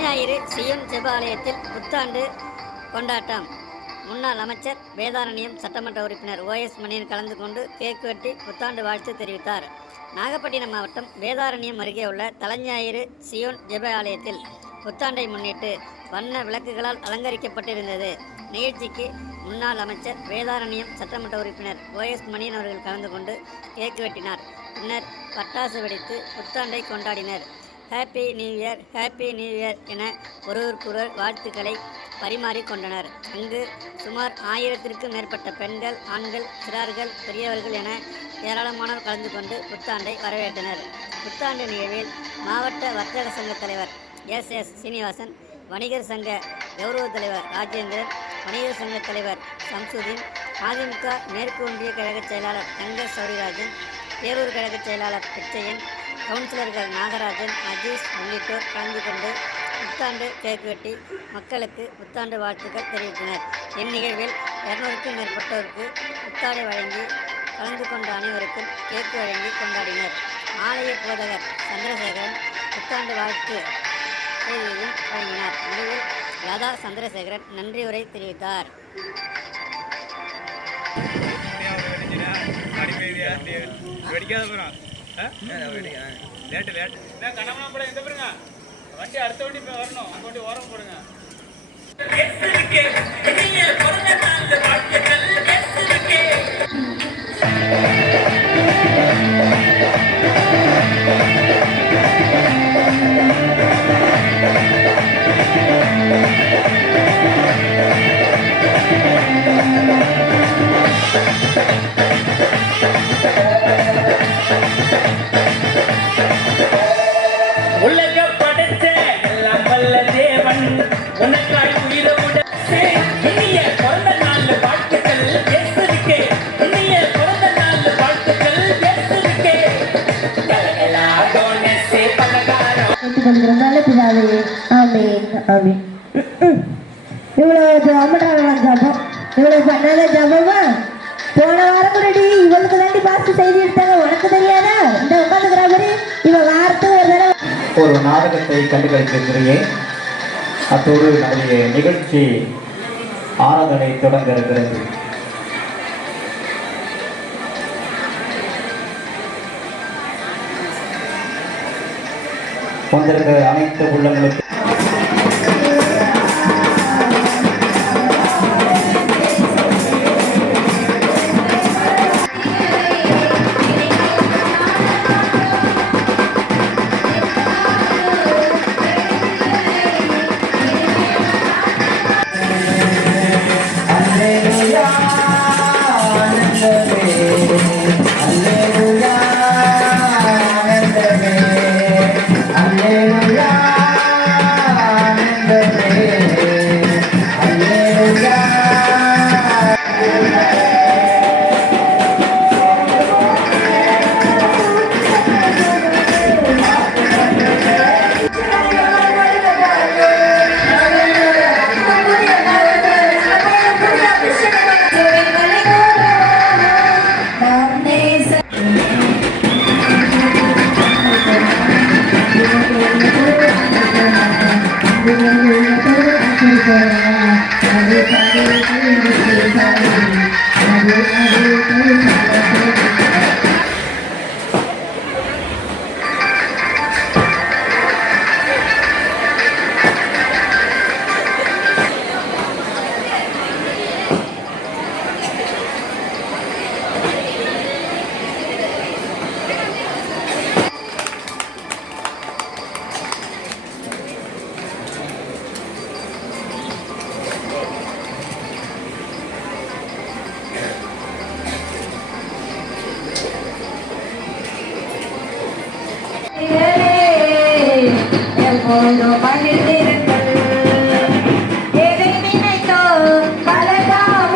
ஞாயிறு சியோன் ஜெப ஆலயத்தில் புத்தாண்டு கொண்டாட்டம். முன்னாள் அமைச்சர் வேதாரண்யம் சட்டமன்ற உறுப்பினர் OS மணியன் கலந்து கொண்டு கேக் வெட்டி புத்தாண்டு வாழ்த்து தெரிவித்தார். நாகப்பட்டினம் மாவட்டம் வேதாரண்யம் அருகே உள்ள தலைஞாயிறு சியோன் ஜெப ஆலயத்தில் புத்தாண்டை முன்னிட்டு வண்ண விளக்குகளால் அலங்கரிக்கப்பட்டிருந்தது. நிகழ்ச்சிக்கு முன்னாள் அமைச்சர் வேதாரண்யம் சட்டமன்ற உறுப்பினர் OS மணியன் அவர்கள் கலந்து கொண்டு கேக் வெட்டினார். பின்னர் பட்டாசு வெடித்து புத்தாண்டை கொண்டாடினர். Happy new year, happy new year என ஒருவருக்கொருவர் வாழ்த்துக்களை பரிமாறிக்கொண்டனர். அங்கு சுமார் 1000த்திற்கும் மேற்பட்ட பெண்கள், ஆண்கள், சிறார்கள், பெரியவர்கள் என ஏராளமானோர் கலந்து கொண்டு புத்தாண்டை வரவேற்றனர். புத்தாண்டு நிகழ்வில் மாவட்ட வர்த்தக சங்க தலைவர் SS சீனிவாசன், வணிகர் சங்க கௌரவ தலைவர் ராஜேந்திரன், வணிகர் சங்க தலைவர் சம்சுதீன், அதிமுக மேற்கு ஒன்றிய கழக செயலாளர் தங்க சௌரிராஜன், பேரூர் கழக செயலாளர் பிச்சையன், கவுன்சிலர்கள் நாகராஜன், அஜீஸ் உள்ளிட்டோர் கலந்து கொண்டு புத்தாண்டு கேக் வெட்டி மக்களுக்கு புத்தாண்டு வாழ்த்துக்கள் தெரிவித்தனர். இந்நிகழ்வில் 200க்கும் மேற்பட்டோருக்கு புத்தாடை வழங்கி கலந்து கொண்ட அனைவருக்கும் கேக்கு வழங்கி கொண்டாடினர். ஆலய போதகர் சந்திரசேகரன் புத்தாண்டு வாழ்த்து செய்தியையும் வழங்கினார். முடிவில் லதா சந்திரசேகரன் நன்றி உரை தெரிவித்தார். வண்டி அடுத்த வண்டி வரணும், அந்த வண்டி ஓரம் போடுங்க. உனக்காய் உயிரோட இனிய பிறந்த நாள் வாழ்த்துக்கள் இயேசுவுக்கே, இனிய பிறந்த நாள் வாழ்த்துக்கள் இயேசுவுக்கே. கலகலா கோனேசே பலகாரம் ஏற்றுக்கொள்கிறதால பிதாவே ஆமென் ஆமென். இவ்வளவு அம்மனால ஜபம், இவ்வளவு பண்ணாத ஜபமா? போன வாரம் கூட இவளுக்கு தாண்டி பாஸ்ட் செய்தி எடுத்தாங்க, உனக்கு தெரியாதா? இந்த உட்காந்துக்கிறாரு இவன் வாரத்துக்கு ஒரு தடவை ஒரு நாடகத்தை கண்டுகளித்திருக்கிறேன். அத்தோடு நம்முடைய நிகழ்ச்சி ஆராதனை தொடங்க இருக்கிறது. வந்திருக்கிற அனைத்து உள்ளங்களுக்கு Cuando